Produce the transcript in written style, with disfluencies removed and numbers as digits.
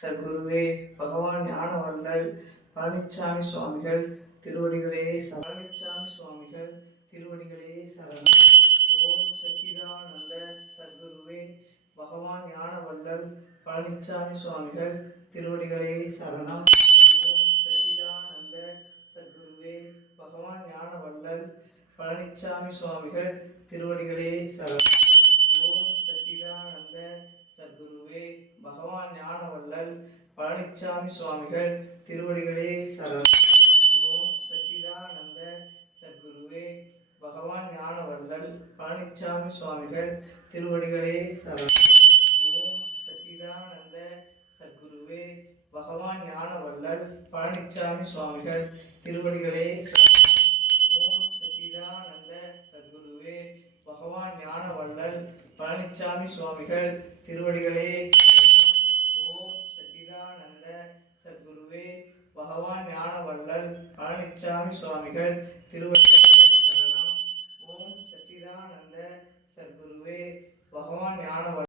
சர்க்குருவே பகவான் ஞானவள்ளல் பழனிச்சாமி சுவாமிகள் திருவடிகளே பழனிச்சாமி சுவாமிகள் திருவடிகளே சரணம். ஓம் சச்சிதானந்த சர்க்குருவே பகவான் ஞானவள்ளல் பழனிச்சாமி சுவாமிகள் திருவடிகளே சரணம். ஓம் சச்சிதானந்த சர்க்குருவே பகவான் ஞானவள்ளல் பழனிச்சாமி சுவாமிகள் திருவடிகளே சரணம். ஓம் சச்சிதானந்த சர்க்குருவே பகவான் ஞானவள்ளல் பழனிச்சாமி சுவாமிகள் திருவடிகளே சரணம். ஓம் சச்சிதானந்த சர்க்குருவே பகவான் ஞானவள்ளல் பழனிச்சாமி சுவாமிகள் திருவடிகளே சரணம். ஓம் சச்சிதானந்த சர்க்குருவே பகவான் ஞானவள்ளல் பழனிச்சாமி சுவாமிகள் திருவடிகளே சரணம். ஓம் சச்சிதானந்த சர்க்குருவே பகவான் ஞானவள்ளல் பழனிச்சாமி சுவாமிகள் திருவடிகளே சரணம். ஓம் சச்சிதானந்த சர்க்குருவே பகவான் ஞானவள்ளல் பழனிச்சாமி சுவாமிகள் திருவடிகளே சரணம். ஓம் சச்சிதானந்த சர்க்குருவே பகவான் ஞானவள்ளல்